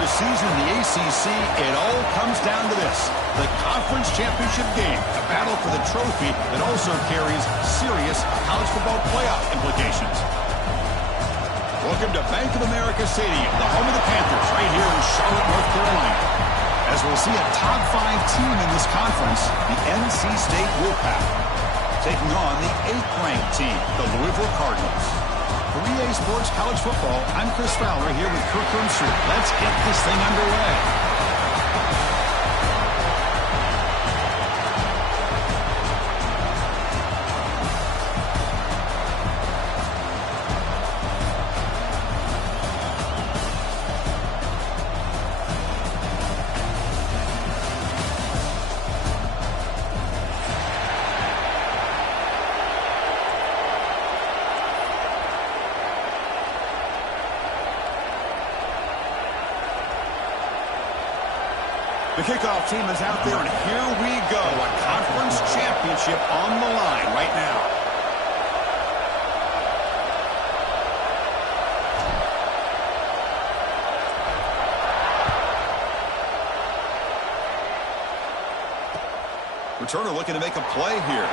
regular season in the ACC, it all comes down to this: the conference championship game, a battle for the trophy that also carries serious college football playoff implications. Welcome to Bank of America Stadium, the home of the Panthers, right here in Charlotte, North Carolina. As we'll see a top 5 team in this conference, the NC State Wolfpack, taking on the 8th-ranked team, the Louisville Cardinals. For EA Sports College Football, I'm Chris Fowler here with Kirk Herbstreit. Let's get this thing underway. The kickoff team is out there, and here we go. A conference championship on the line right now. Returner looking to make a play here.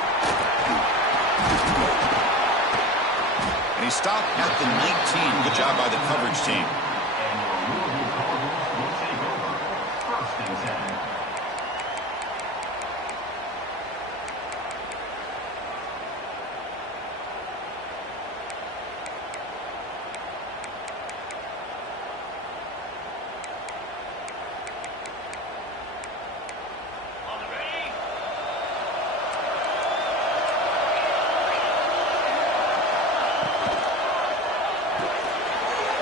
And he stopped at the 19. Good job by the coverage team.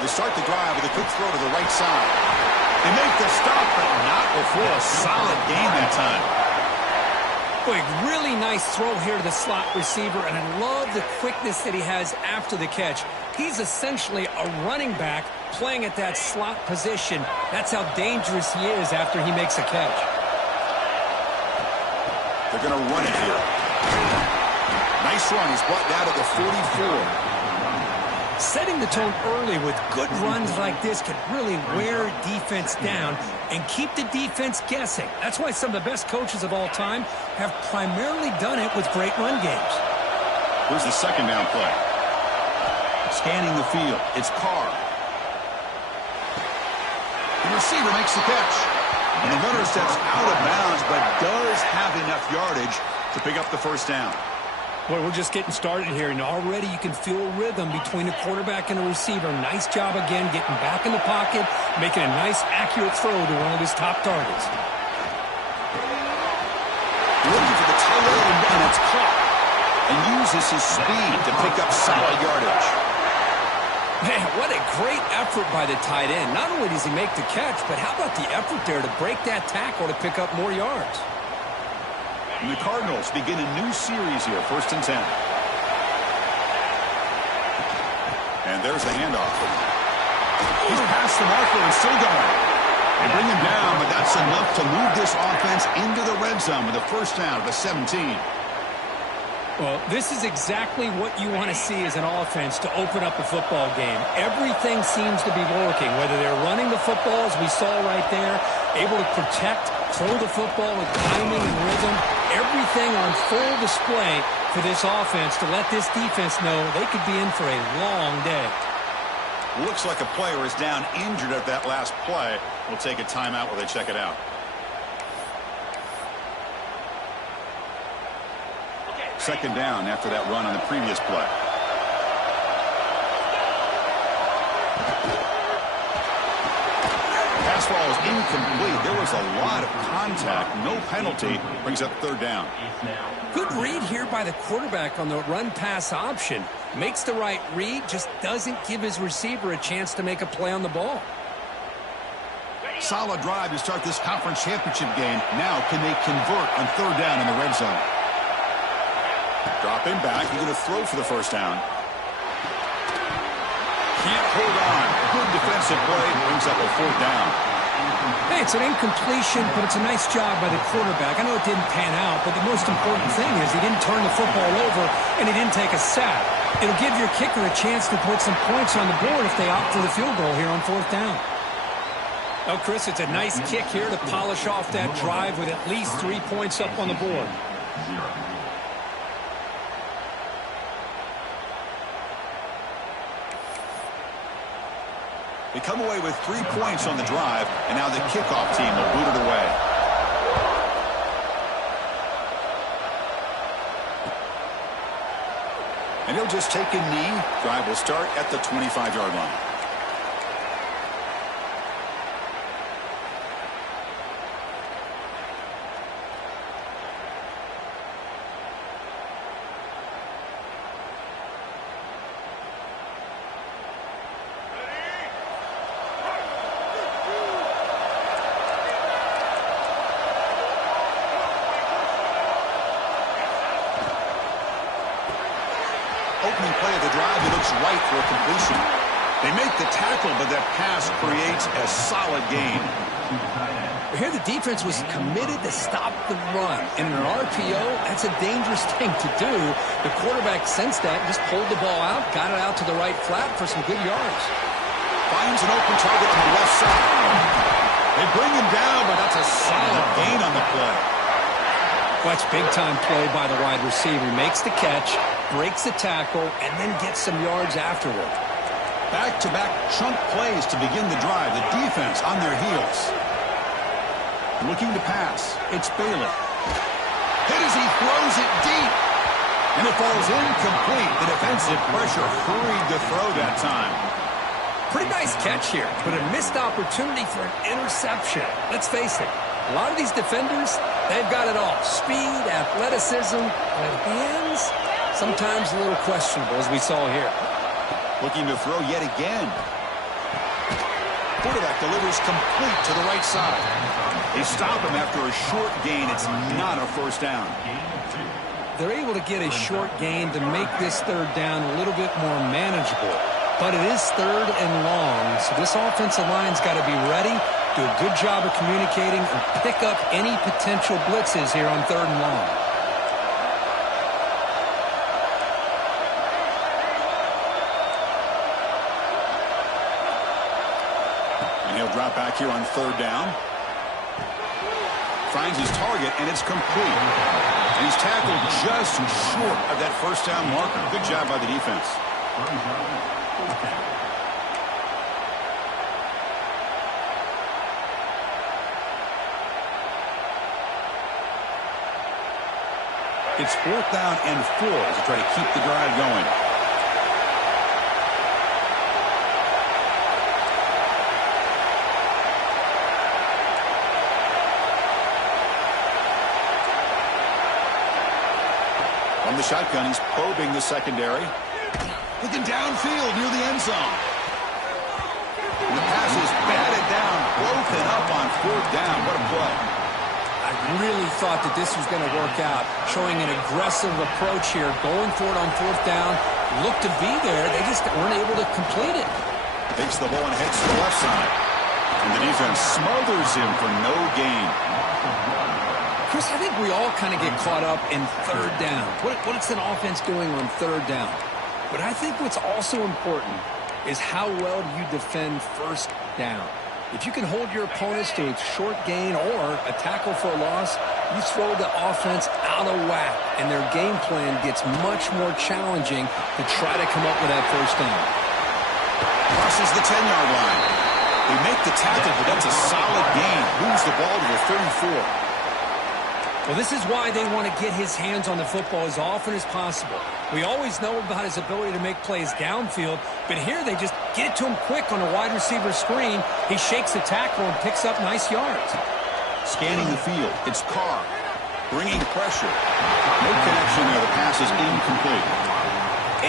They start the drive with a quick throw to the right side. They make the stop, but not before a solid gain that time. Boy, really nice throw here to the slot receiver, and I love the quickness that he has after the catch. He's essentially a running back playing at that slot position. That's how dangerous he is after he makes a catch. They're going to run it here. Nice run. He's brought down to the 44. Setting the tone early with good runs like this can really wear defense down and keep the defense guessing. That's why some of the best coaches of all time have primarily done it with great run games. Here's the second down play. Scanning the field. It's Carr. The receiver makes the catch. And the runner steps out of bounds, but does have enough yardage to pick up the first down. Boy, we're just getting started here, and already you can feel a rhythm between the quarterback and the receiver. Nice job again getting back in the pocket, making a nice, accurate throw to one of his top targets. Looking for the tight end, and it's caught. And uses his speed to pick up solid yardage. Man, what a great effort by the tight end. Not only does he make the catch, but how about the effort there to break that tackle to pick up more yards? And the Cardinals begin a new series here, 1st and 10. And there's the handoff. He's past the marker and still going. They bring him down, but that's enough to move this offense into the red zone with a first down at the 17. Well, this is exactly what you want to see as an offense to open up a football game. Everything seems to be working, whether they're running the football, as we saw right there, able to protect, throw the football with timing and rhythm. Everything on full display for this offense to let this defense know they could be in for a long day. Looks like a player is down injured at that last play. We'll take a timeout while they check it out. Second down after that run on the previous play. Pass ball is incomplete. There was a lot of contact. No penalty. Brings up third down. Good read here by the quarterback on the run-pass option. Makes the right read, just doesn't give his receiver a chance to make a play on the ball. Solid drive to start this conference championship game. Now can they convert on third down in the red zone? Dropping back. He's going to throw for the first down. Can't hold on. Good defensive play. Brings up a fourth down. Hey, it's an incompletion, but it's a nice job by the quarterback. I know it didn't pan out, but the most important thing is he didn't turn the football over and he didn't take a sack. It'll give your kicker a chance to put some points on the board if they opt for the field goal here on fourth down. Well, Chris, it's a nice kick here to polish off that drive with at least 3 points up on the board. They come away with 3 points on the drive, and now the kickoff team will boot it away. And he'll just take a knee. Drive will start at the 25-yard line. Opening play of the drive, he looks right for a completion. They make the tackle, but that pass creates a solid gain. Here the defense was committed to stop the run. In an RPO, that's a dangerous thing to do. The quarterback sensed that, just pulled the ball out, got it out to the right flat for some good yards. Finds an open target on the left side. They bring him down, but that's a solid gain on the play. Watch big-time play by the wide receiver. Makes the catch, breaks the tackle, and then gets some yards afterward. Back-to-back chunk plays to begin the drive. The defense on their heels. Looking to pass. It's Bailey. Hit as he throws it deep. And it falls incomplete. The defensive pressure hurried the throw that time. Pretty nice catch here, but a missed opportunity for an interception. Let's face it, a lot of these defenders, they've got it all. Speed, athleticism, but hands, sometimes a little questionable, as we saw here. Looking to throw yet again. Quarterback delivers complete to the right side. They stop him after a short gain. It's not a first down. They're able to get a short gain to make this third down a little bit more manageable. But it is third and long, so this offensive line's got to be ready, do a good job of communicating, and pick up any potential blitzes here on third and long. And he'll drop back here on third down. Finds his target, and it's complete. And he's tackled just short of that first down marker. Good job by the defense. It's 4th down and 4 to try to keep the drive going. From the shotgun, he's probing the secondary. Looking downfield near the end zone. And the pass is batted down, broken up on 4th down. What a play. I really thought that this was going to work out, showing an aggressive approach here, going for it on 4th down. Looked to be there. They just weren't able to complete it. Takes the ball and heads to the left side. And the defense smothers him for no gain. Chris, I think we all kind of get caught up in third down. What's an offense doing on third down? But I think what's also important is how well you defend first down. If you can hold your opponents to a short gain or a tackle for a loss, you throw the offense out of whack, and their game plan gets much more challenging to try to come up with that first down. Crosses the 10-yard line. They make the tackle, but that's a solid gain. Moves the ball to the 34. Well, this is why they want to get his hands on the football as often as possible. We always know about his ability to make plays downfield, but here they just get it to him quick on a wide receiver screen. He shakes the tackle and picks up nice yards. Scanning the field, it's Carr. Bringing pressure. No connection there. The pass is incomplete.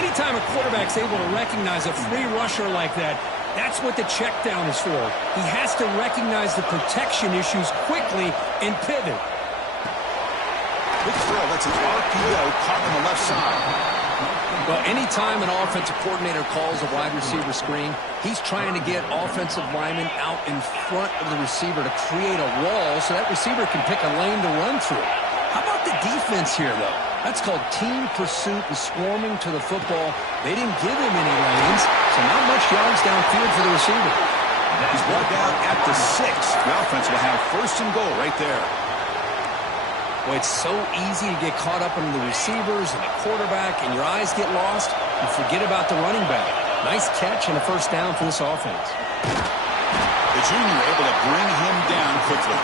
Anytime a quarterback's able to recognize a free rusher like that, that's what the check down is for. He has to recognize the protection issues quickly and pivot. Big throw. That's an RPO caught on the left side. Well, anytime an offensive coordinator calls a wide receiver screen, he's trying to get offensive linemen out in front of the receiver to create a wall so that receiver can pick a lane to run through. How about the defense here, though? That's called team pursuit and swarming to the football. They didn't give him any lanes, so not much yards downfield for the receiver. He's brought down at the 6. The offense will have first and goal right there. Well, it's so easy to get caught up in the receivers and the quarterback, and your eyes get lost. You forget about the running back. Nice catch and a first down for this offense. The junior able to bring him down quickly.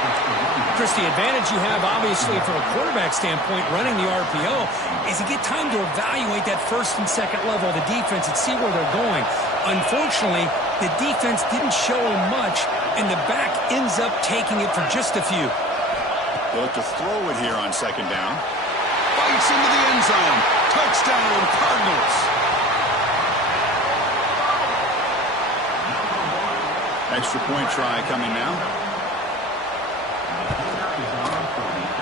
Chris, the advantage you have, obviously, from a quarterback standpoint, running the RPO, is you get time to evaluate that first and second level of the defense and see where they're going. Unfortunately, the defense didn't show him much, and the back ends up taking it for just a few. They'll look to throw it here on second down. Bites into the end zone. Touchdown, Cardinals. Extra point try coming now.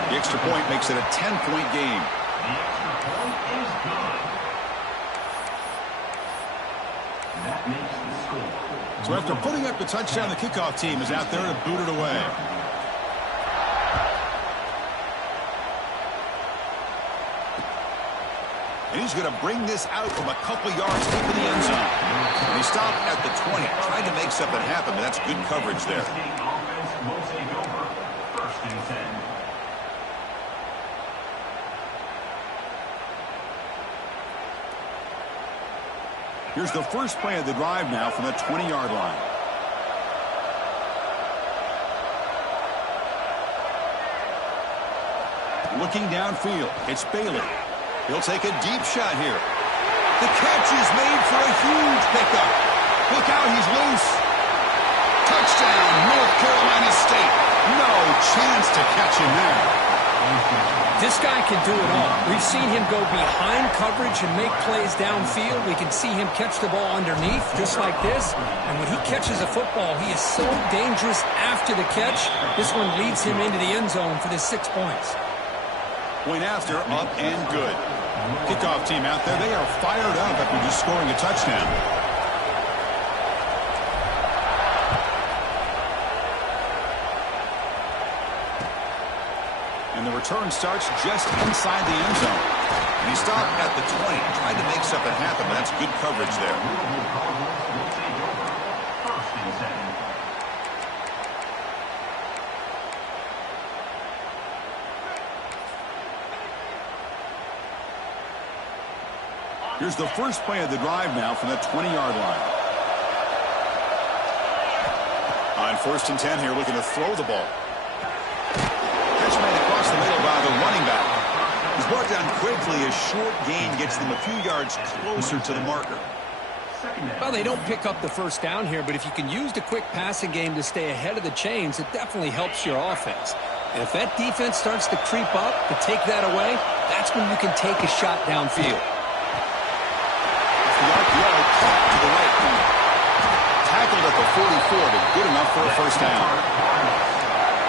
The extra point makes it a 10-point game. So after putting up the touchdown, the kickoff team is out there to boot it away. And he's going to bring this out from a couple yards deep in the end zone. And he stopped at the 20. Tried to make something happen, but that's good coverage there. Here's the first play of the drive now from the 20-yard line. Looking downfield, it's Bailey. He'll take a deep shot here. The catch is made for a huge pickup. Look out, he's loose. Touchdown, North Carolina State. No chance to catch him there. This guy can do it all. We've seen him go behind coverage and make plays downfield. We can see him catch the ball underneath, just like this. And when he catches a football, he is so dangerous after the catch. This one leads him into the end zone for the 6 points. Point after, up and good. Kickoff team out there, they are fired up after just scoring a touchdown. And the return starts just inside the end zone. And he stopped at the 20, tried to make something happen, but that's good coverage there. Here's the first play of the drive now from the 20-yard line. On 1st and 10 here, looking to throw the ball. Catch made across the middle by the running back. He's brought down quickly. A short gain gets them a few yards closer to the marker. Well, they don't pick up the first down here, but if you can use the quick passing game to stay ahead of the chains, it definitely helps your offense. And if that defense starts to creep up to take that away, that's when you can take a shot downfield. The RPO caught to the right point. Tackled at the 44, but good enough for a first down.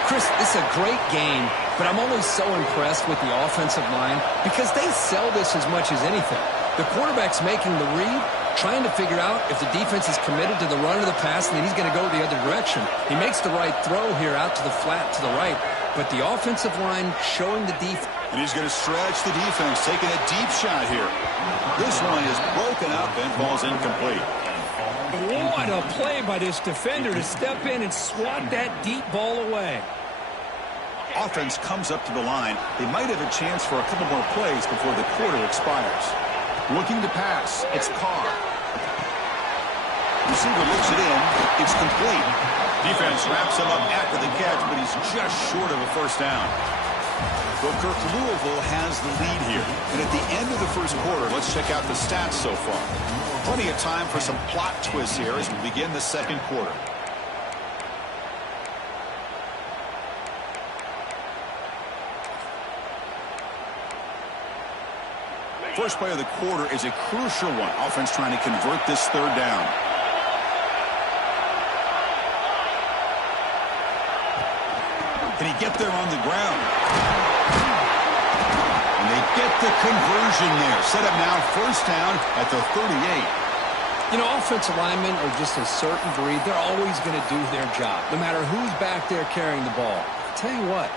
Chris, this is a great game, but I'm always so impressed with the offensive line because they sell this as much as anything. The quarterback's making the read, trying to figure out if the defense is committed to the run or the pass, and then he's going to go the other direction. He makes the right throw here out to the flat to the right, but the offensive line showing the defense. And he's going to stretch the defense, taking a deep shot here. This one is broken up and falls incomplete. What a play by this defender to step in and swat that deep ball away. Offense comes up to the line. They might have a chance for a couple more plays before the quarter expires. Looking to pass, it's Carr. Receiver looks it in. It's complete. Defense wraps him up after the catch, but he's just short of a first down. Well, Kirk, Louisville has the lead here. And at the end of the first quarter, let's check out the stats so far. Plenty of time for some plot twists here as we begin the second quarter. First play of the quarter is a crucial one. Offense trying to convert this third down. Can he get there on the ground? And they get the conversion there. Set up now first down at the 38. You know, offensive linemen are just a certain breed. They're always going to do their job, no matter who's back there carrying the ball. I'll tell you what,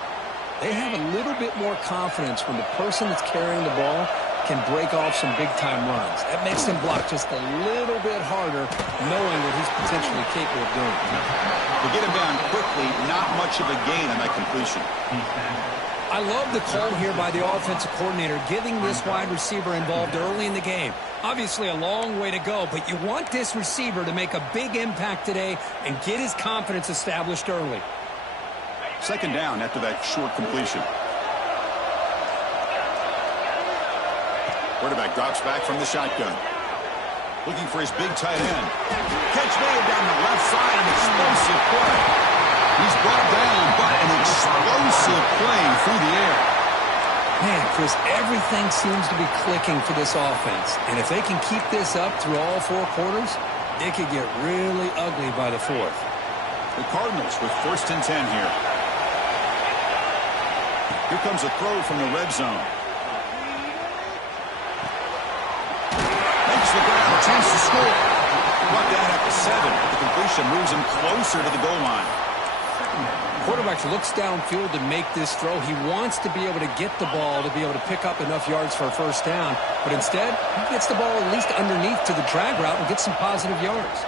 they have a little bit more confidence when the person that's carrying the ball can break off some big-time runs. That makes him block just a little bit harder, knowing what he's potentially capable of doing. To get him down quickly, not much of a gain on that completion. I love the call here by the offensive coordinator, getting this wide receiver involved early in the game. Obviously a long way to go, but you want this receiver to make a big impact today and get his confidence established early. Second down after that short completion. Quarterback drops back from the shotgun. Looking for his big tight end. Catch made down the left side, an explosive play. He's brought down, but an explosive play through the air. Man, Chris, everything seems to be clicking for this offense. And if they can keep this up through all 4 quarters, it could get really ugly by the 4th. The Cardinals with 1st and 10 here. Here comes a throw from the red zone. Makes the grab, a chance to score. Brought down at the 7. The completion moves him closer to the goal line. Quarterback looks downfield to make this throw. He wants to be able to get the ball to be able to pick up enough yards for a first down. But instead, he gets the ball at least underneath to the drag route and gets some positive yards.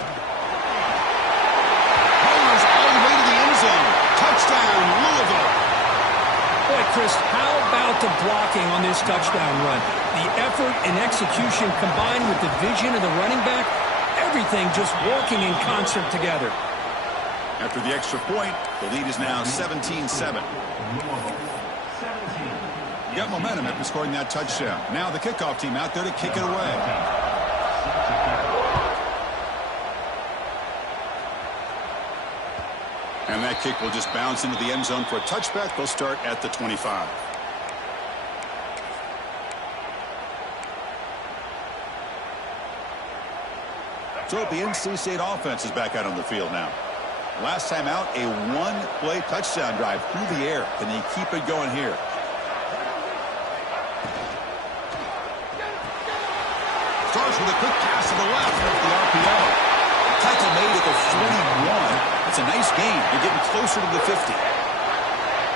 Powers all the way to the end zone. Touchdown, Louisville. Boy, Chris, how about the blocking on this touchdown run? The effort and execution combined with the vision of the running back, everything just working in concert together. After the extra point, the lead is now 17-7. Got momentum after scoring that touchdown. Now the kickoff team out there to kick it away. And that kick will just bounce into the end zone for a touchback. They'll start at the 25. So the NC State offense is back out on the field now. Last time out, a one-play touchdown drive through the air. Can they keep it going here? Starts with a quick pass to the left off the RPO. Tackle made at the 41. That's a nice gain. They're getting closer to the 50.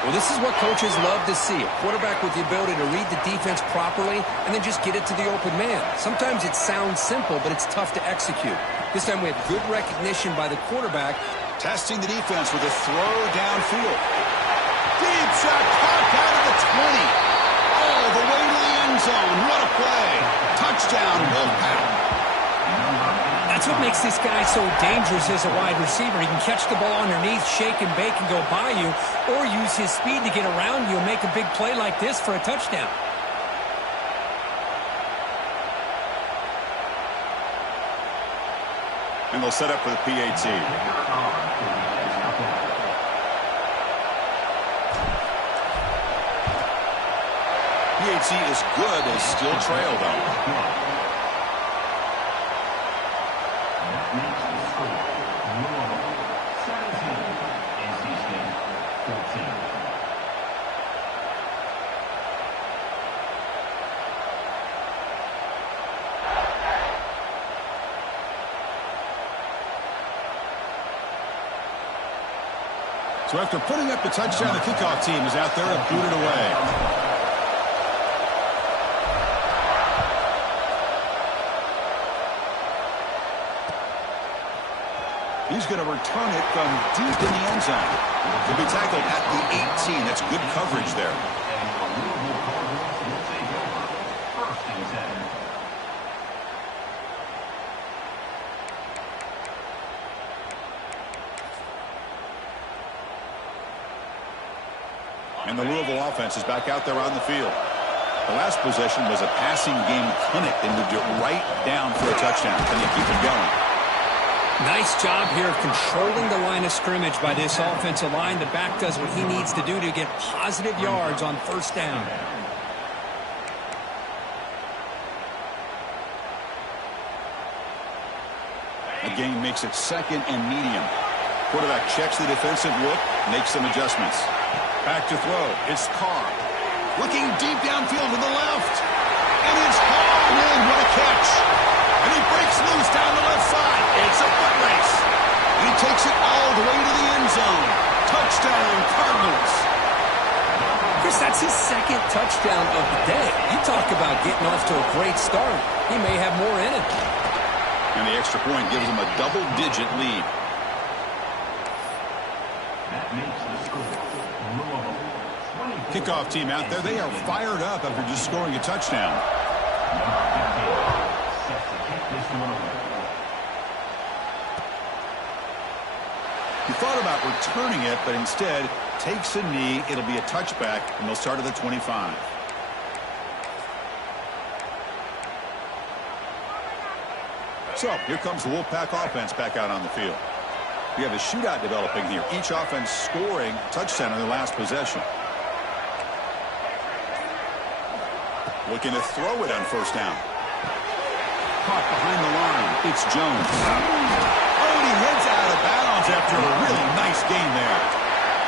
Well, this is what coaches love to see. A quarterback with the ability to read the defense properly and then just get it to the open man. Sometimes it sounds simple, but it's tough to execute. This time we have good recognition by the quarterback. Testing the defense with a throw downfield. Deep shot, caught out of the 20. All the way to the end zone. What a play. Touchdown, Wolfpack. That's what makes this guy so dangerous as a wide receiver. He can catch the ball underneath, shake and bake and go by you, or use his speed to get around you and make a big play like this for a touchdown. And they'll set up for the PAT. PAT is good, but still trail, though. So after putting up the touchdown, the kickoff team is out there to boot it away. He's going to return it from deep in the end zone. He'll be tackled at the 18. That's good coverage there. And the Louisville offense is back out there on the field. The last possession was a passing game clinic. They moved it right down for a touchdown. Can they keep it going? Nice job here of controlling the line of scrimmage by this offensive line. The back does what he needs to do to get positive yards on first down. The game makes it second and medium. Quarterback checks the defensive look, makes some adjustments. Back to throw. It's Carr. Looking deep downfield to the left. And it's Carr. And what a catch. And he breaks loose down the left side. It's a foot race. He takes it all the way to the end zone. Touchdown, Cardinals. Chris, that's his second touchdown of the day. You talk about getting off to a great start. He may have more in it. And the extra point gives him a double-digit lead. That makes the score. Kickoff team out there, they are fired up after just scoring a touchdown. Set to kick this one away. He thought about returning it, but instead takes a knee. It'll be a touchback, and they'll start at the 25. So, here comes the Wolfpack offense back out on the field. We have a shootout developing here. Each offense scoring a touchdown in their last possession. Looking to throw it on first down. Caught behind the line. It's Jones. Oh, and he heads out of bounds after a really nice gain there.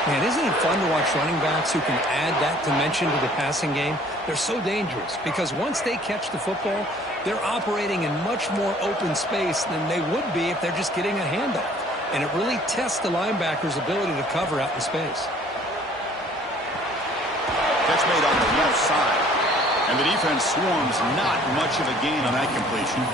Man, isn't it fun to watch running backs who can add that dimension to the passing game? They're so dangerous because once they catch the football, they're operating in much more open space than they would be if they're just getting a handoff. And it really tests the linebacker's ability to cover out in space. Catch made on the left side. And the defense swarms not much of a gain on that completion.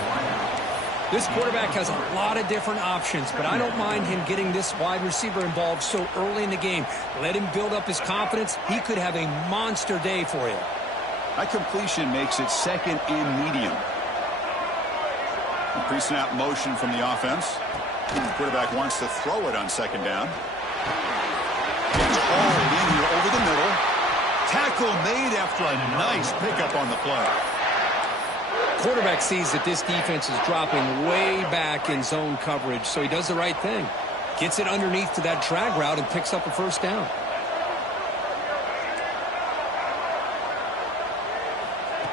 This quarterback has a lot of different options, but I don't mind him getting this wide receiver involved so early in the game. Let him build up his confidence. He could have a monster day for you. That completion makes it second and medium. Pre-snap motion from the offense. The quarterback wants to throw it on second down. Gets hauled in here over the middle. Tackle made after a nice pickup on the play. Quarterback sees that this defense is dropping way back in zone coverage, so he does the right thing. Gets it underneath to that drag route and picks up a first down.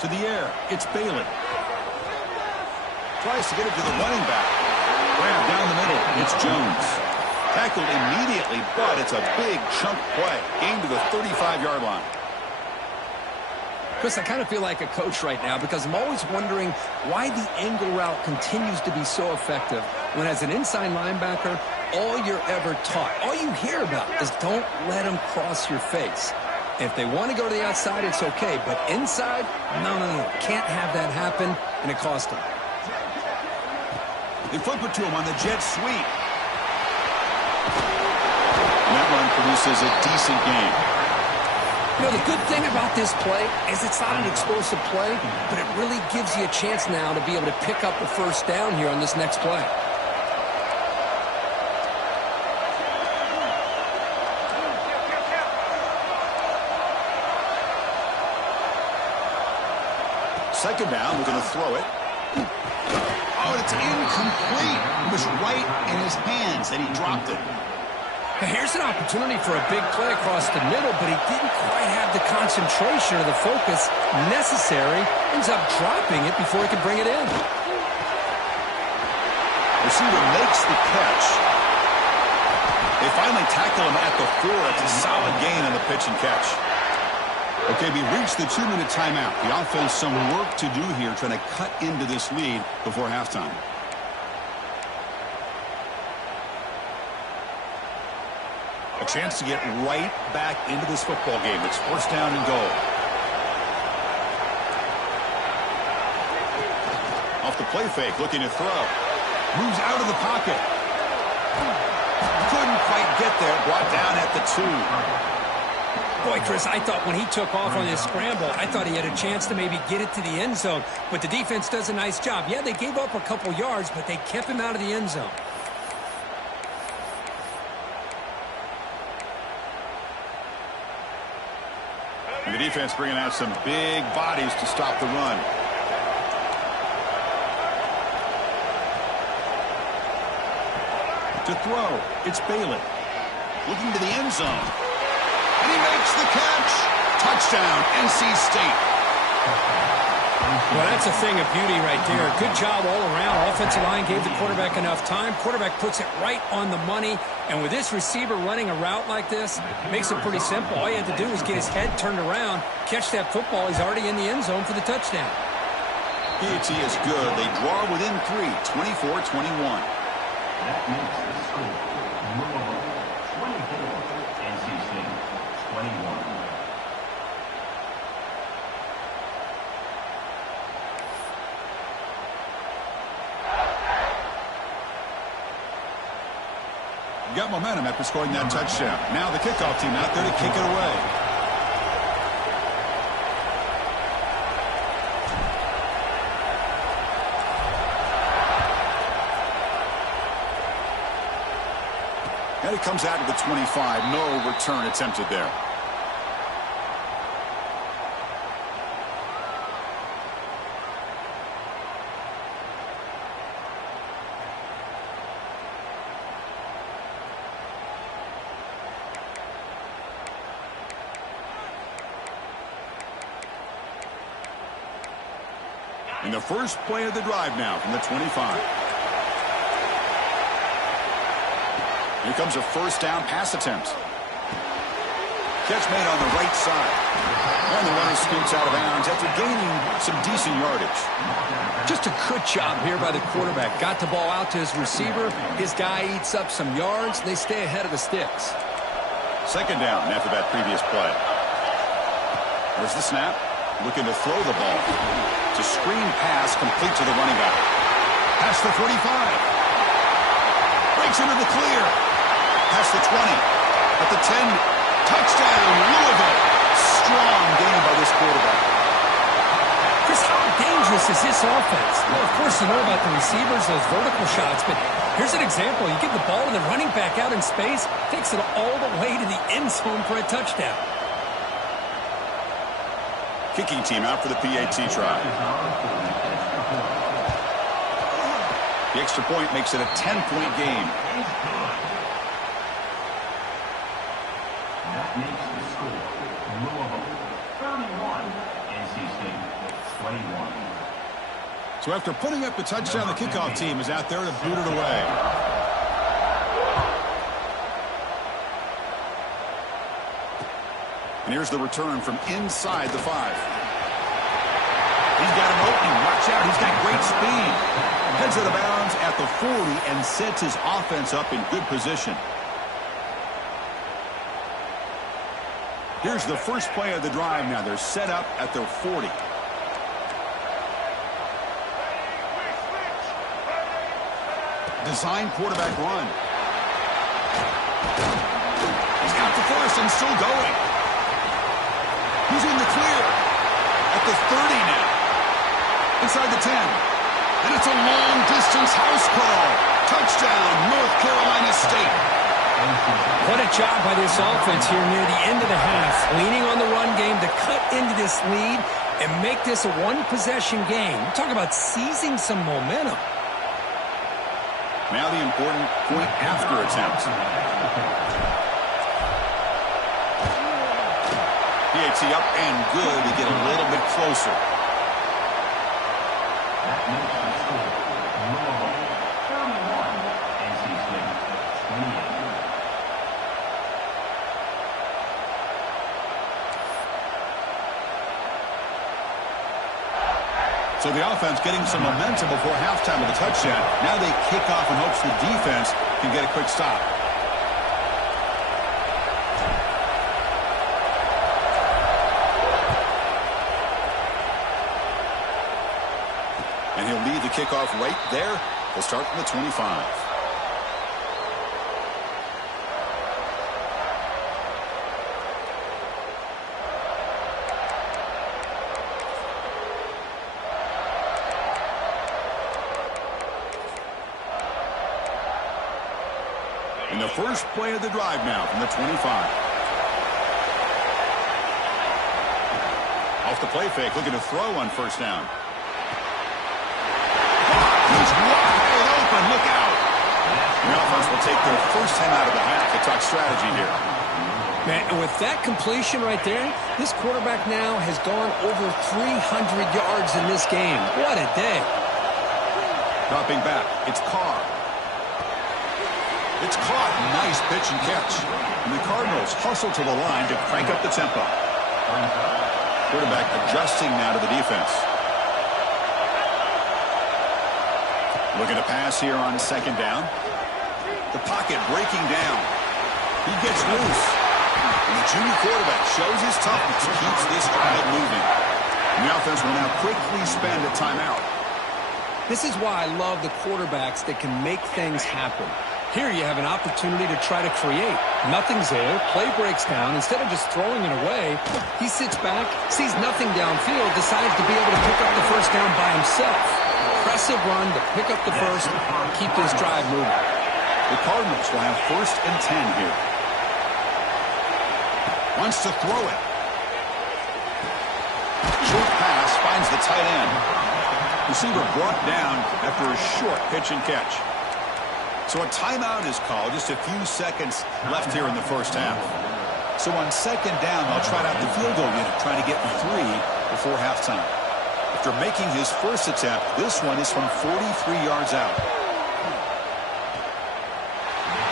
To the air, it's Bailey. Tries to get it to the running back. Grabbed down the middle, it's Jones. Tackled immediately, but it's a big chunk play. Gained to the 35-yard line. Chris, I kind of feel like a coach right now because I'm always wondering why the angle route continues to be so effective when as an inside linebacker, all you're ever taught, all you hear about is don't let them cross your face. If they want to go to the outside, it's okay. But inside, no. Can't have that happen, and it cost them. They flip it to him on the jet sweep. And that run produces a decent gain. You know, the good thing about this play is it's not an explosive play, but it really gives you a chance now to be able to pick up the first down here on this next play. Second down, we're going to throw it. Oh, it's incomplete. It was right in his hands, and he dropped it. Here's an opportunity for a big play across the middle, but he didn't quite have the concentration or the focus necessary. Ends up dropping it before he could bring it in. Receiver makes the catch. They finally tackle him at the 4. It's a solid gain on the pitch and catch. Okay, we reached the 2-minute timeout. The offense some work to do here trying to cut into this lead before halftime. A chance to get right back into this football game. It's first down and goal. Off the play fake, looking to throw. Moves out of the pocket. Couldn't quite get there. Brought down at the 2. Boy, Chris, I thought when he took off on this scramble, I thought he had a chance to maybe get it to the end zone. But the defense does a nice job. Yeah, they gave up a couple yards, but they kept him out of the end zone. And the defense bringing out some big bodies to stop the run. To throw, it's Bailey. Looking to the end zone. And he makes the catch. Touchdown, NC State. Well, that's a thing of beauty right there. Good job all around. Offensive line gave the quarterback enough time. Quarterback puts it right on the money. And with this receiver running a route like this, it makes it pretty simple. All you had to do was get his head turned around, catch that football. He's already in the end zone for the touchdown. PAT is good. They draw within 3, 24-21. That makes the score. Louisville 24, NC State 21. got momentum after scoring that touchdown. Now the kickoff team out there to kick it away. And it comes out to the 25. No return attempted there. And the first play of the drive now from the 25. Here comes a first down pass attempt. Catch made on the right side. And the runner scoots out of bounds after gaining some decent yardage. Just a good job here by the quarterback. Got the ball out to his receiver. His guy eats up some yards. They stay ahead of the sticks. Second down after that previous play. There's the snap. Looking to throw the ball. It's a screen pass complete to the running back. Past the 45. Breaks into the clear. Past the 20. At the 10. Touchdown, Louisville. Strong game by this quarterback. Chris, how dangerous is this offense? Well, of course, you know about the receivers, those vertical shots, but here's an example. You give the ball to the running back out in space, takes it all the way to the end zone for a touchdown. Kicking team out for the PAT try. The extra point makes it a 10-point game. That makes the score Louisville 31, NC State 21. So after putting up the touchdown, the kickoff team is out there to boot it away. And here's the return from inside the 5. He's got an opening. Watch out. He's got great speed. Heads out of bounds at the 40 and sets his offense up in good position. Here's the first play of the drive now. They're set up at their 40. Design quarterback run. He's got the first and still going. He's in the clear at the 30 now. Inside the 10. And it's a long-distance house call. Touchdown, North Carolina State. What a job by this offense here near the end of the half. Leaning on the run game to cut into this lead and make this a one-possession game. Talk about seizing some momentum. Now the important point after attempt. PAT up and good to get a little bit closer. That makes the score Louisville 31, NC State 28. So the offense getting some momentum before halftime with a touchdown. Now they kick off in hopes the defense can get a quick stop. And he'll lead the kickoff right there. They'll start from the 25. And the first play of the drive now from the 25. Off the play fake, looking to throw on first down. He's wide open, look out. The offense will take their first 10 out of the half. They talk strategy here. Man, and with that completion right there, this quarterback now has gone over 300 yards in this game. What a day. Dropping back, it's Carr. It's caught. Nice pitch and catch. And the Cardinals hustle to the line to crank up the tempo. Quarterback adjusting now to the defense. Looking to pass here on second down. The pocket breaking down. He gets loose. And the junior quarterback shows his toughness, keeps this drive moving. And the offense will now quickly spend a timeout. This is why I love the quarterbacks that can make things happen. Here you have an opportunity to try to create. Nothing's there. Play breaks down. Instead of just throwing it away, he sits back, sees nothing downfield, decides to be able to pick up the first down by himself. Impressive run to pick up the first and keep this drive moving. The Cardinals will have 1st and 10 here. Wants to throw it. Short pass finds the tight end. Receiver brought down after a short pitch and catch. So a timeout is called. Just a few seconds left here in the first half. So on 2nd down, they'll try out the field goal unit, trying to get 3 before halftime. After making his first attempt, this one is from 43 yards out.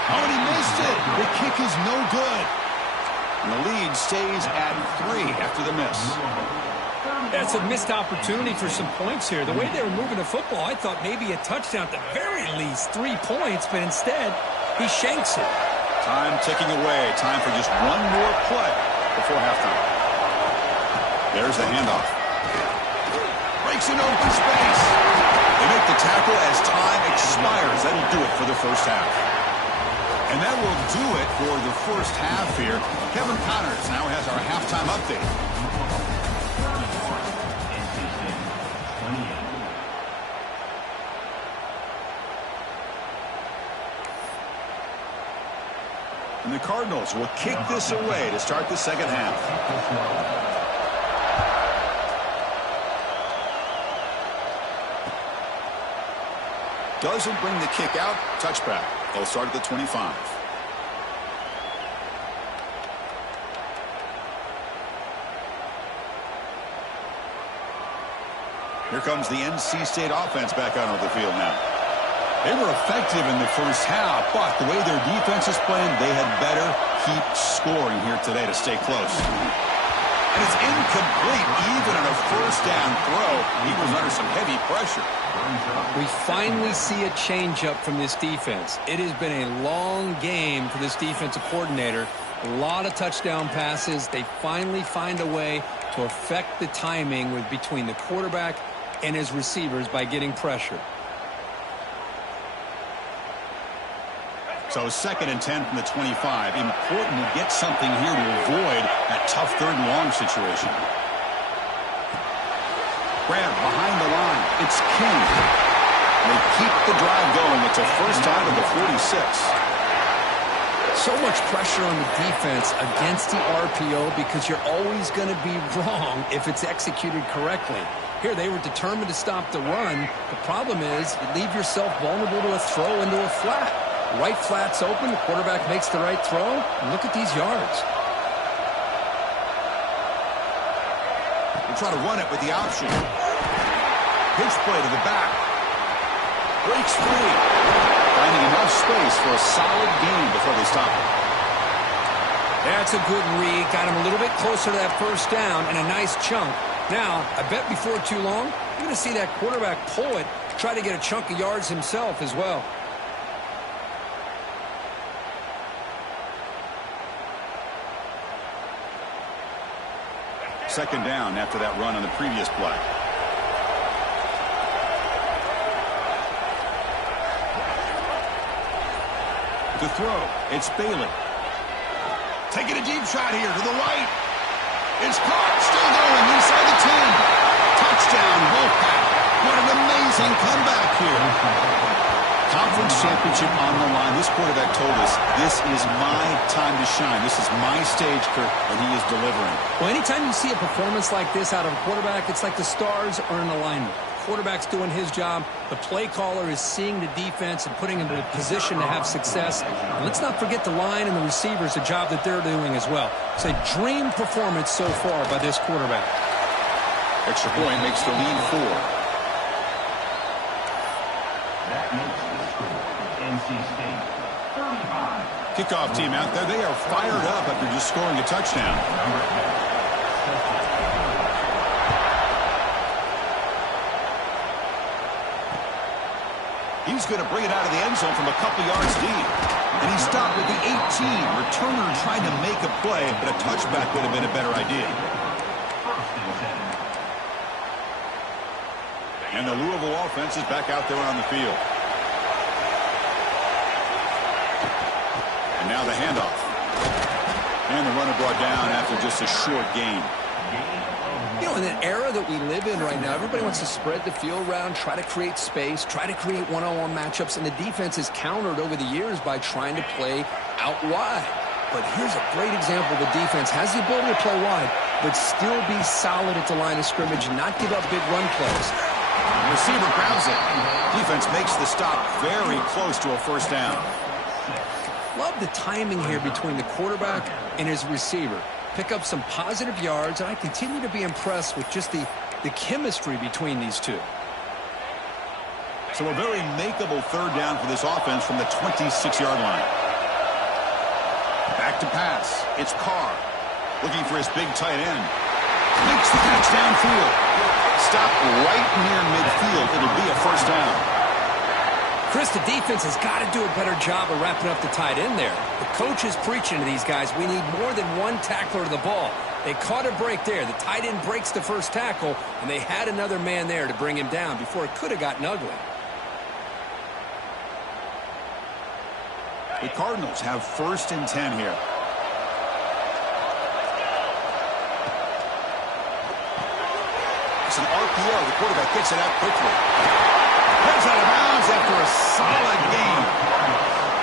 Oh, and he missed it. The kick is no good. And the lead stays at 3 after the miss. That's a missed opportunity for some points here. The way they were moving the football, I thought maybe a touchdown at the very least, 3 points, but instead he shanks it. Time ticking away. Time for just one more play before halftime. There's the handoff. Breaks an open space. They make the tackle as time expires. That'll do it for the first half. And that will do it for the first half here. Kevin Connors now has our halftime update. And the Cardinals will kick this away to start the second half. Doesn't bring the kick out. Touchback. They'll start at the 25. Here comes the NC State offense back out on the field now. They were effective in the first half, but the way their defense is playing, they had better keep scoring here today to stay close. And it's incomplete, even on a first down throw. He was under some heavy pressure. We finally see a changeup from this defense. It has been a long game for this defensive coordinator. A lot of touchdown passes. They finally find a way to affect the timing between the quarterback and his receivers by getting pressure. So 2nd and 10 from the 25. Important to get something here to avoid that tough 3rd and long situation. Grab behind the line. It's King. They keep the drive going. It's a first down to the 46. So much pressure on the defense against the RPO because you're always going to be wrong if it's executed correctly. Here they were determined to stop the run. The problem is you leave yourself vulnerable to a throw into a flat. Right flat's open, the quarterback makes the right throw, and look at these yards. They try to run it with the option. Pitch play to the back. Breaks free. Finding enough space for a solid gain before they stop it. That's a good read. Got him a little bit closer to that first down and a nice chunk. Now, I bet before too long, you're going to see that quarterback pull it, try to get a chunk of yards himself as well. 2nd down after that run on the previous play. To throw, it's Bailey. Taking a deep shot here to the right. It's caught, still going inside the 10. Touchdown, Wolfpack. What an amazing comeback here. Conference championship on the line. This quarterback told us, this is my time to shine. This is my stage, Kirk, and he is delivering. Well, anytime you see a performance like this out of a quarterback, it's like the stars are in alignment. The quarterback's doing his job. The play caller is seeing the defense and putting him in a position to have success. And let's not forget the line and the receivers, the job that they're doing as well. It's a dream performance so far by this quarterback. Extra point makes the lead 4. That makes the score. NC State 35. Kickoff team out there. They are fired up after just scoring a touchdown. He's going to bring it out of the end zone from a couple yards deep. And he stopped at the 18. Returner trying to make a play, but a touchback would have been a better idea. And the Louisville offense is back out there on the field. Now the handoff. And the runner brought down after just a short gain. You know, in an era that we live in right now, everybody wants to spread the field around, try to create space, try to create one-on-one matchups, and the defense is countered over the years by trying to play out wide. But here's a great example. The defense has the ability to play wide, but still be solid at the line of scrimmage, not give up big run plays. The receiver grabs it. Defense makes the stop very close to a first down. Love the timing here between the quarterback and his receiver. Pick up some positive yards, and I continue to be impressed with just the chemistry between these two. So a very makeable third down for this offense from the 26-yard line. Back to pass. It's Carr. Looking for his big tight end. Makes the catch downfield. Stop right near midfield. It'll be a first down. Chris, the defense has got to do a better job of wrapping up the tight end there. The coach is preaching to these guys, we need more than one tackler to the ball. They caught a break there. The tight end breaks the first tackle, and they had another man there to bring him down before it could have gotten ugly. The Cardinals have 1st and 10 here. It's an RPO. The quarterback gets it out quickly. Heads out of bounds after a solid gain.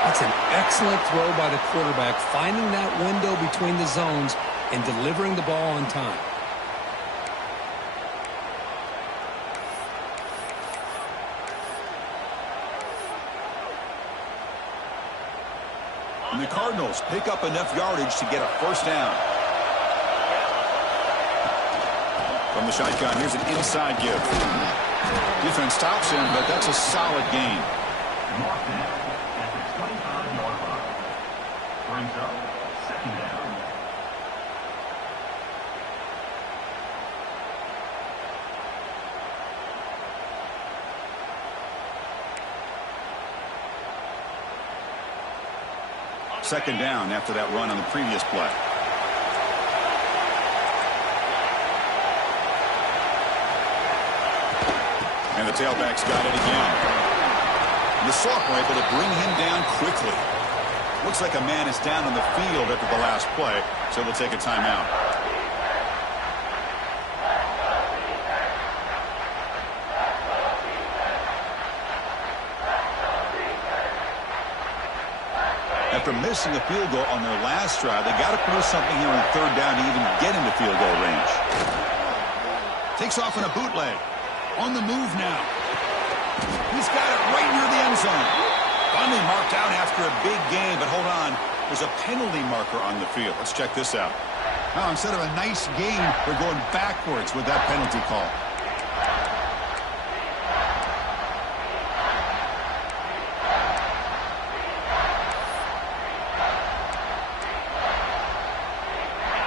That's an excellent throw by the quarterback, finding that window between the zones and delivering the ball on time. And the Cardinals pick up enough yardage to get a first down. From the shotgun, here's an inside give. Defense stops him, but that's a solid gain. Marked down at the 25-yard line. Brings up 2nd down. Second down after that run on the previous play. And the tailback's got it again. And the sophomore able to bring him down quickly. Looks like a man is down on the field after the last play, so we'll take a timeout. After missing a field goal on their last drive, they got to produce something here on third down to even get into field goal range. Takes off in a bootleg. On the move now. He's got it right near the end zone. Finally marked out after a big gain, but hold on. There's a penalty marker on the field. Let's check this out. Now, instead of a nice gain, they're going backwards with that penalty call.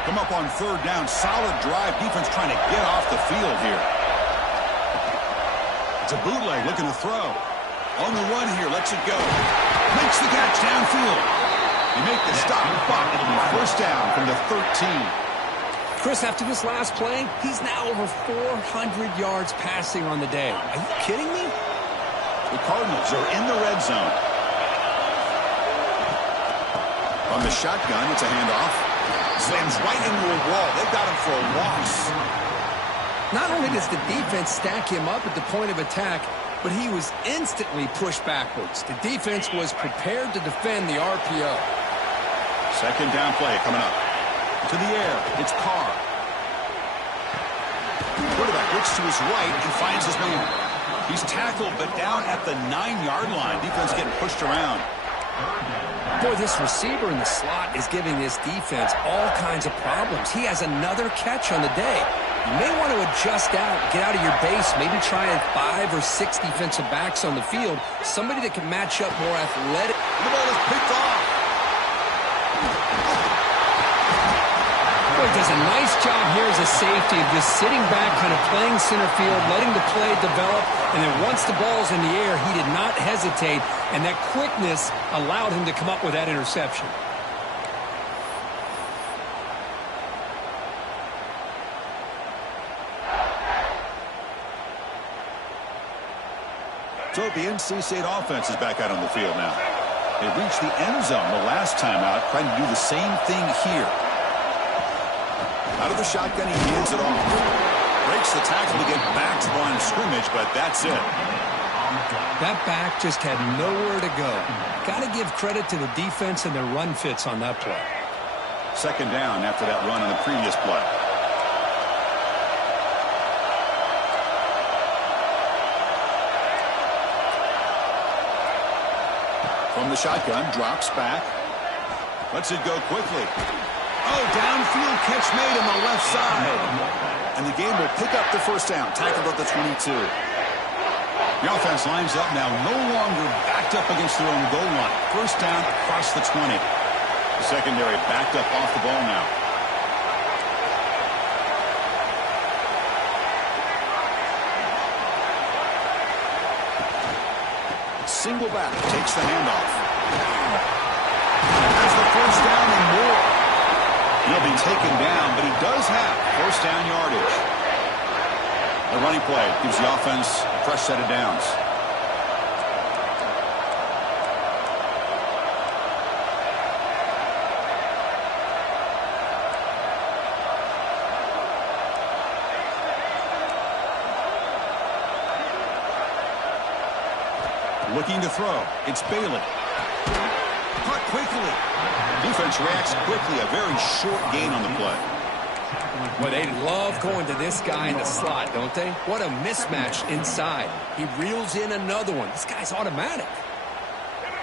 Come up on third down. Solid drive. Defense trying to get off the field here. It's a bootleg looking to throw. On the run here. Lets it go. Makes the catch downfield. They make the stop. But it'll be first down from the 13. Chris, after this last play, he's now over 400 yards passing on the day. Are you kidding me? The Cardinals are in the red zone. On the shotgun, it's a handoff. Slams right into a wall. They've got him for a loss. Not only does the defense stack him up at the point of attack, but he was instantly pushed backwards. The defense was prepared to defend the RPO. Second down play coming up. To the air. It's Carr. Quarterback looks to his right and finds his man. He's tackled, but down at the 9-yard line. Defense getting pushed around. Boy, this receiver in the slot is giving this defense all kinds of problems. He has another catch on the day. You may want to adjust out, get out of your base, maybe try 5 or 6 defensive backs on the field, somebody that can match up more athletic. The ball is picked off. Boy, does a nice job here as a safety of just sitting back, kind of playing center field, letting the play develop, and then once the ball's in the air, he did not hesitate, and that quickness allowed him to come up with that interception. So the NC State offense is back out on the field now. They reached the end zone the last time out, trying to do the same thing here. Out of the shotgun, he hands it off. Breaks the tackle to get back to the line of scrimmage, but that's it. That back just had nowhere to go. Got to give credit to the defense and their run fits on that play. Second down after that run on the previous play. From the shotgun, drops back. Lets it go quickly. Oh, downfield catch made on the left side. And the game will pick up the first down. Tackled at the 22. The offense lines up now, no longer backed up against their own goal line. First down across the 20. The secondary backed up off the ball now. Single back, takes the handoff. Has the first down and more. He'll be taken down, but he does have first down yardage. The running play gives the offense a fresh set of downs. Looking to throw. It's Bailey. Caught quickly. Defense reacts quickly. A very short gain on the play. Well, they love going to this guy in the slot, don't they? What a mismatch inside. He reels in another one. This guy's automatic.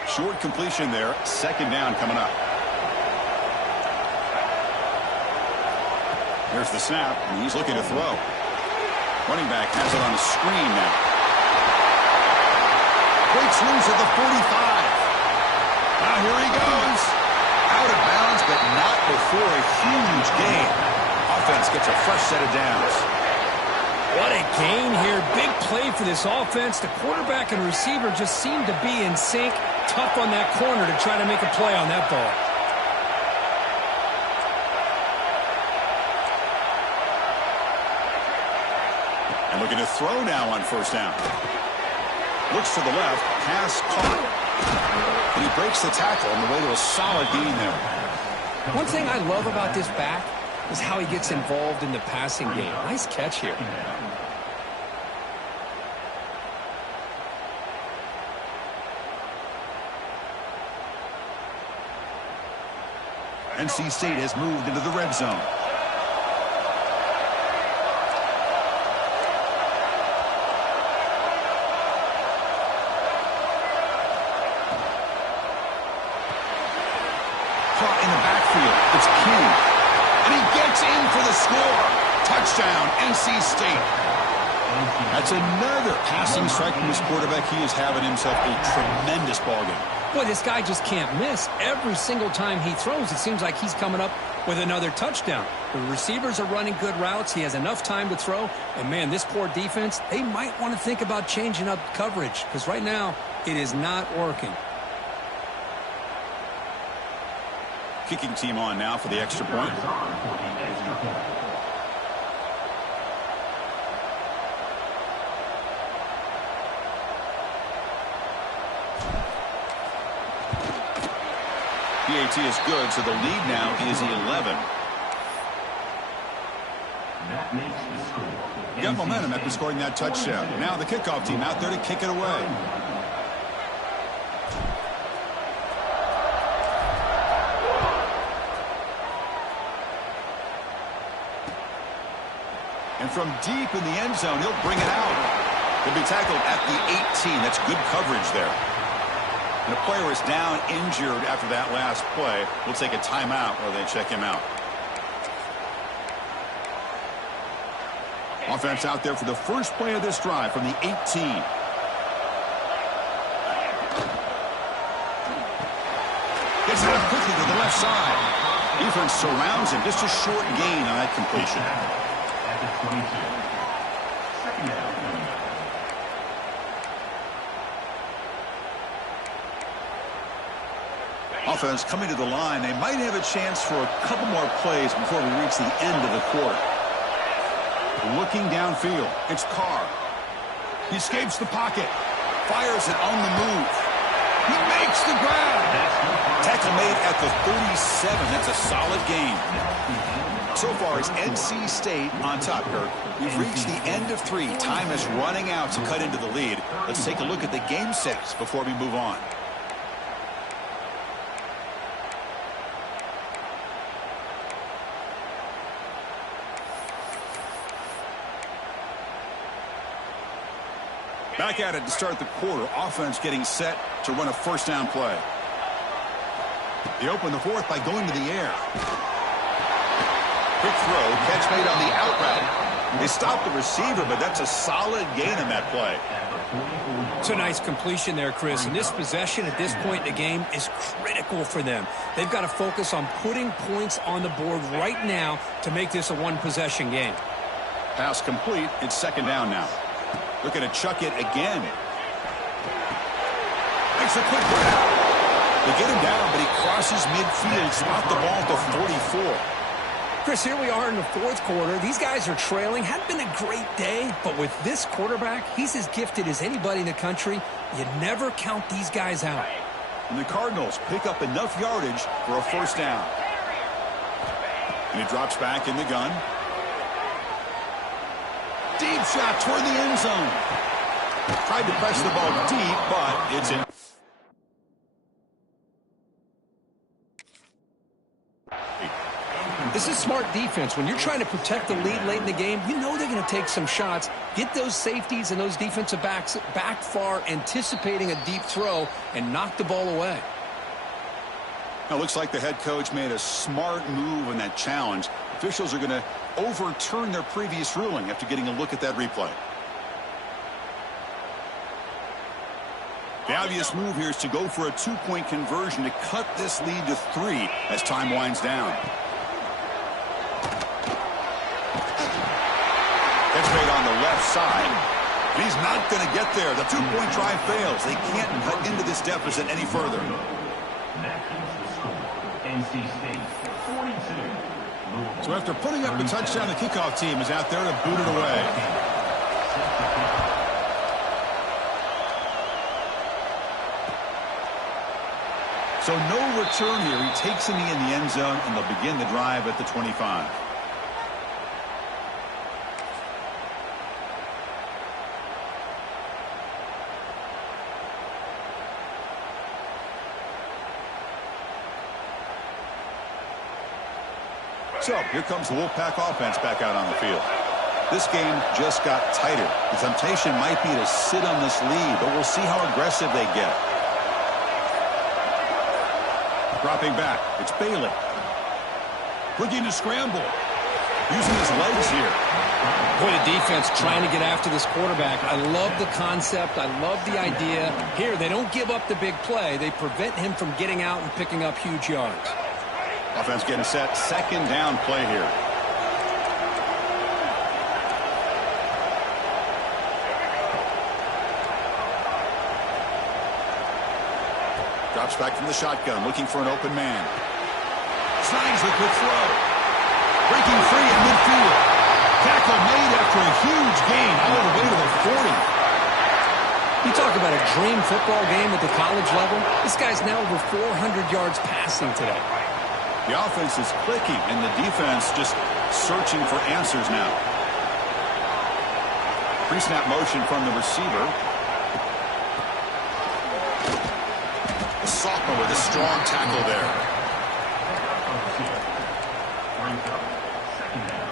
Short completion there. Second down coming up. Here's the snap, and he's looking to throw. Running back has it on a screen now. Breaks loose at the 45. Now here he goes. Out of bounds, but not before a huge gain. Offense gets a fresh set of downs. What a gain here. Big play for this offense. The quarterback and receiver just seem to be in sync. Tough on that corner to try to make a play on that ball. And looking to throw now on first down. Looks to the left, pass caught. And he breaks the tackle on the way to a solid gain there. One thing I love about this back is how he gets involved in the passing game. Nice catch here. NC State has moved into the red zone. In the backfield, it's King. And he gets in for the score. Touchdown, NC State. That's another passing strike from his quarterback. He is having himself a tremendous ballgame. Boy, this guy just can't miss. Every single time he throws, it seems like he's coming up with another touchdown. The receivers are running good routes. He has enough time to throw. And, man, this poor defense, they might want to think about changing up coverage because right now it is not working. Kicking team on now for the extra point. PAT is good, so the lead now is 11. That makes the score. Got momentum after scoring that touchdown. Now the kickoff team out there to kick it away. And from deep in the end zone, he'll bring it out. He'll be tackled at the 18. That's good coverage there. And the player is down injured after that last play. We'll take a timeout while they check him out. Offense out there for the first play of this drive from the 18. Gets it up quickly to the left side. Defense surrounds him. Just a short gain on that completion. At the 22. Second down. Offense coming to the line. They might have a chance for a couple more plays before we reach the end of the quarter. Looking downfield. It's Carr. He escapes the pocket. Fires it on the move. He makes the grab. Tackle made at the 37. That's a solid gain. So far, it's NC State on top, Kirk. We've reached the end of 3. Time is running out to cut into the lead. Let's take a look at the game sets before we move on. Back at it to start the quarter. Offense getting set to run a first down play. They open the fourth by going to the air. Quick throw, catch made on the out route. They stopped the receiver, but that's a solid gain in that play. It's a nice completion there, Chris. And this possession at this point in the game is critical for them. They've got to focus on putting points on the board right now to make this a one-possession game. Pass complete. It's second down now. Looking to chuck it again. Makes a quick grab. They get him down, but he crosses midfield, spot the ball to 44. Chris, here we are in the fourth quarter. These guys are trailing. Hadn't been a great day, but with this quarterback, he's as gifted as anybody in the country. You never count these guys out. And the Cardinals pick up enough yardage for a first down. And he drops back in the gun. Deep shot toward the end zone. Tried to press the ball deep, but it's in. This is smart defense. When you're trying to protect the lead late in the game, you know they're going to take some shots. Get those safeties and those defensive backs back far, anticipating a deep throw, and knock the ball away. Now, looks like the head coach made a smart move in that challenge. Officials are going to overturn their previous ruling after getting a look at that replay. The obvious move here is to go for a two-point conversion to cut this lead to 3 as time winds down. Catch made on the left side. He's not going to get there. The two-point try fails. They can't cut into this deficit any further. That is the score. NC State 42. So after putting up a touchdown, the kickoff team is out there to boot it away. So no return here. He takes a knee in the end zone, and they'll begin the drive at the 25. So here comes the Wolfpack offense back out on the field. This game just got tighter. The temptation might be to sit on this lead, but we'll see how aggressive they get. Dropping back, it's Bailey. Looking to scramble. Using his legs here. Boy, the defense trying to get after this quarterback. I love the concept. I love the idea. Here, they don't give up the big play. They prevent him from getting out and picking up huge yards. Offense getting set. Second down play here. Drops back from the shotgun, looking for an open man. Slides the quick throw. Breaking free in midfield. Tackle made after a huge gain all the way to the 40. You talk about a dream football game at the college level. This guy's now over 400 yards passing today. The offense is clicking, and the defense just searching for answers now. Pre-snap motion from the receiver. The sophomore with a strong tackle there. Brings up second down.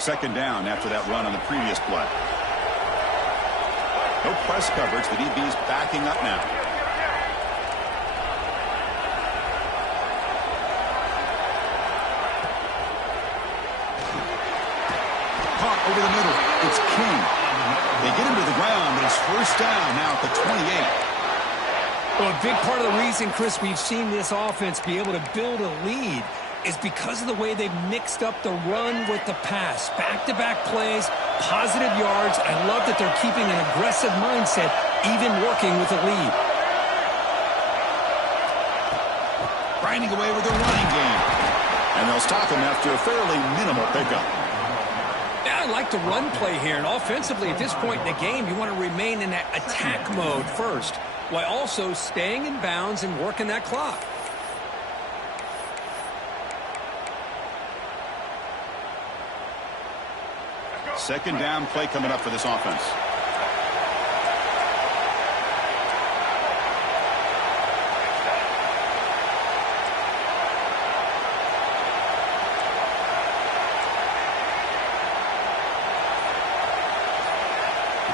Second down after that run on the previous play. No press coverage. The DB's backing up now. Caught over the middle. It's King. They get him to the ground, but it's first down now at the 28. Well, a big part of the reason, Chris, we've seen this offense be able to build a lead is because of the way they've mixed up the run with the pass. Back-to-back plays, positive yards. I love that they're keeping an aggressive mindset, even working with a lead. grinding away with a running game. And they'll stop him after a fairly minimal pickup. Yeah, I like the run play here. And offensively, at this point in the game, you want to remain in that attack mode first, while also staying in bounds and working that clock. Second down play coming up for this offense.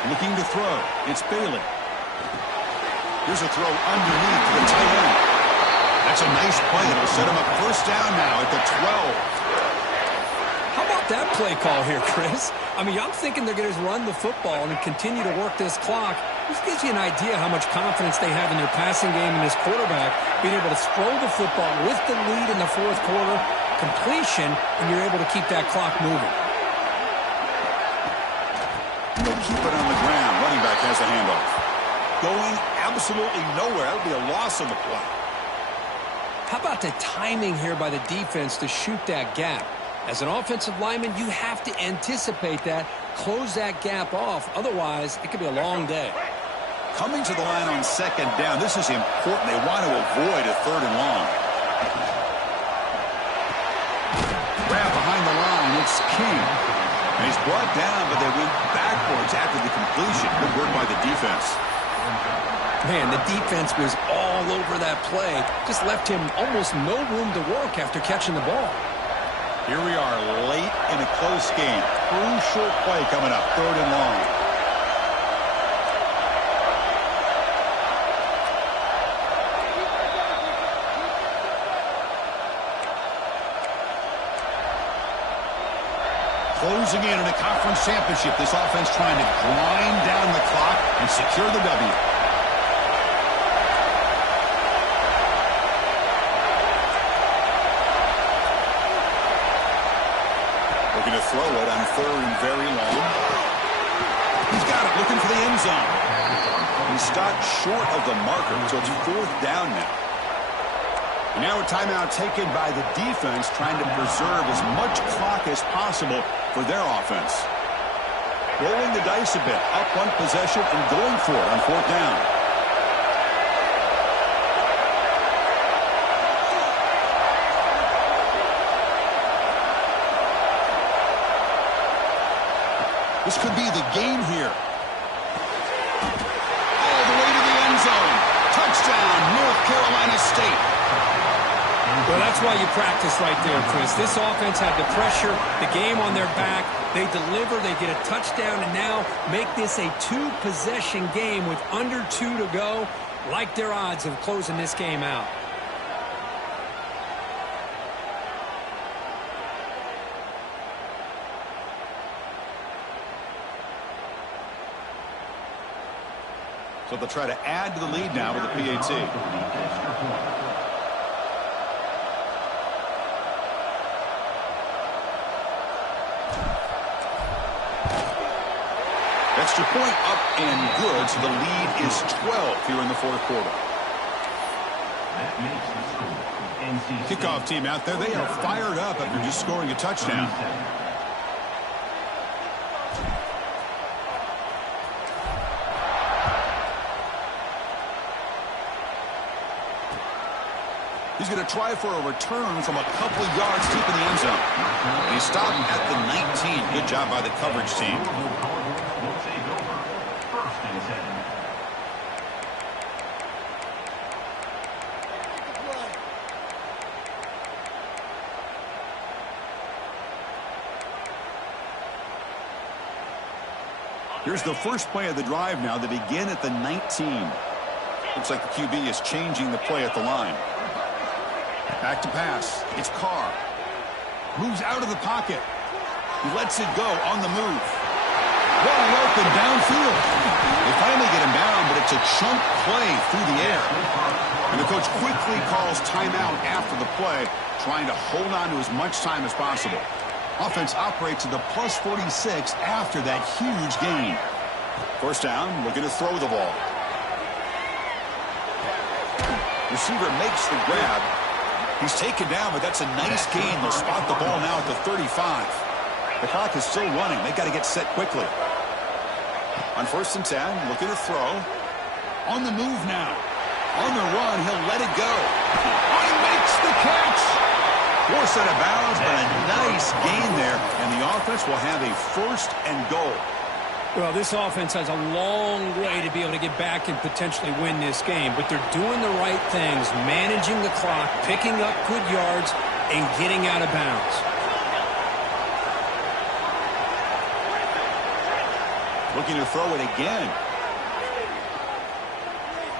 Looking to throw. It's Bailey. Here's a throw underneath to the tight end. That's a nice play. It'll set him up first down now at the 12. How about that play call here, Chris? I mean, I'm thinking they're going to run the football and continue to work this clock. This gives you an idea how much confidence they have in their passing game and this quarterback being able to throw the football with the lead in the fourth quarter, completion, and you're able to keep that clock moving. They'll keep it on the ground. Running back has the handoff. Going absolutely nowhere. That'll be a loss on the play. How about the timing here by the defense to shoot that gap? As an offensive lineman, you have to anticipate that, close that gap off. Otherwise, it could be a long day. Coming to the line on second down, this is important. They want to avoid a third and long. Grab behind the line, it's King. And he's brought down, but they went backwards after the completion. Good work by the defense. Man, the defense was all over that play. Just left him almost no room to work after catching the ball. Here we are late in a close game. Crucial play coming up, third and long. Closing in a conference championship. This offense trying to grind down the clock and secure the W. Looking to throw it on third and very long. He's got it, looking for the end zone. He stopped short of the marker, so it's fourth down now. And now a timeout taken by the defense, trying to preserve as much clock as possible for their offense. Rolling the dice a bit, up one possession and going for it on fourth down. This could be the game here. All the way to the end zone. Touchdown, North Carolina State. Well, that's why you practice right there, Chris. This offense had the pressure, the game on their back. They deliver, they get a touchdown, and now make this a two-possession game with under 2 to go. Like their odds of closing this game out. So they'll try to add to the lead now with the PAT. Extra point up and good, so the lead is 12 here in the fourth quarter. Kickoff team out there, they are fired up after just scoring a touchdown. He's going to try for a return from a couple of yards deep in the end zone. And he stopped at the 19. Good job by the coverage team. Here's the first play of the drive now. They begin at the 19. Looks like the QB is changing the play at the line. Back to pass. It's Carr. Moves out of the pocket. He lets it go on the move. Wide open downfield. They finally get him down, but it's a chunk play through the air. And the coach quickly calls timeout after the play, trying to hold on to as much time as possible. Offense operates at the plus 46 after that huge gain. First down, looking to throw the ball. Receiver makes the grab. He's taken down, but that's a nice gain. They'll spot the ball now at the 35. The clock is still running. They've got to get set quickly. On 1st and 10, looking to throw. On the move now. On the run, he'll let it go. Oh, he makes the catch. Forced out of bounds, but a nice gain there. And the offense will have a 1st and goal. Well, this offense has a long way to be able to get back and potentially win this game, but they're doing the right things, managing the clock, picking up good yards, and getting out of bounds. Looking to throw it again.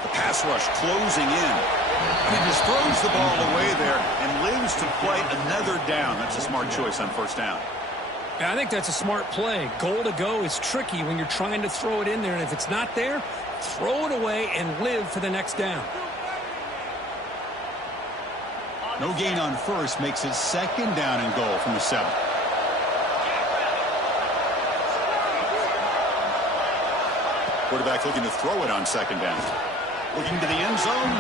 The pass rush closing in. And he just throws the ball away there and lives to play another down. That's a smart choice on 1st down. Yeah, I think that's a smart play. Goal to go is tricky when you're trying to throw it in there, and if it's not there, throw it away and live for the next down. No gain on 1st makes it 2nd down and goal from the 7. Quarterback looking to throw it on 2nd down. Looking to the end zone,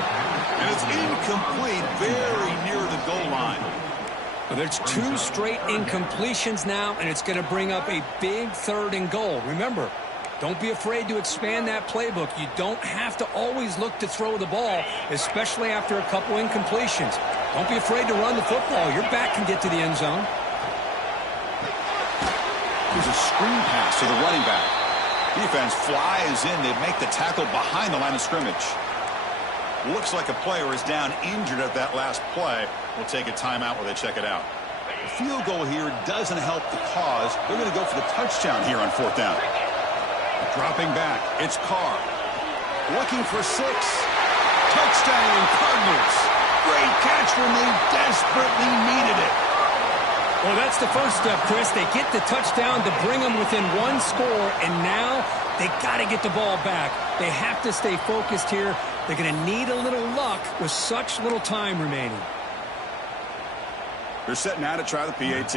and it's incomplete, very near the goal line. Well, there's 2 straight incompletions now, and it's going to bring up a big 3rd and goal. Remember, don't be afraid to expand that playbook. You don't have to always look to throw the ball, especially after a couple incompletions. Don't be afraid to run the football. Your back can get to the end zone. Here's a screen pass to the running back. Defense flies in. They make the tackle behind the line of scrimmage. Looks like a player is down injured at that last play. We'll take a timeout where they check it out. The field goal here doesn't help the cause. They're going to go for the touchdown here on 4th down. Dropping back, it's Carr. Looking for 6. Touchdown, Cardinals. Great catch when they desperately needed it. Well, that's the first step, Chris. They get the touchdown to bring them within 1 score, and now they got to get the ball back. They have to stay focused here. They're going to need a little luck with such little time remaining. They're set now to try the PAT.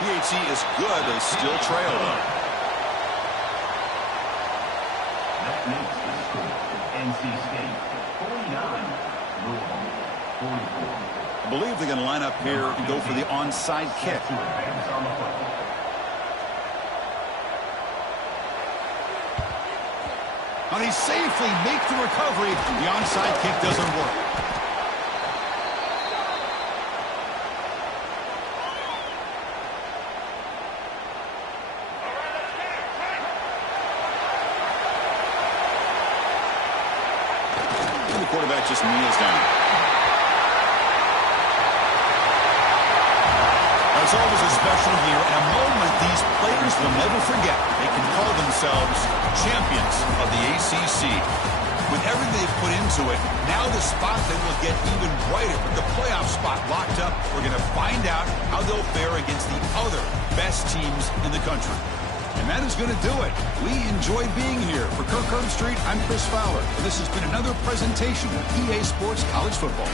PAT is good. They still trail, though. That makes the score. NC State 49, Louisville 44. I believe they're going to line up here and go for the onside kick. To advance on the football. How they safely make the recovery. The onside kick doesn't work. And the quarterback just kneels down. It's always a special year and a moment these players will never forget. They can call themselves champions of the ACC. With everything they've put into it, now the spot then will get even brighter. With the playoff spot locked up, we're going to find out how they'll fare against the other best teams in the country. And that is going to do it. We enjoy being here. For Kirk Herbstreit, I'm Chris Fowler. And this has been another presentation of EA Sports College Football.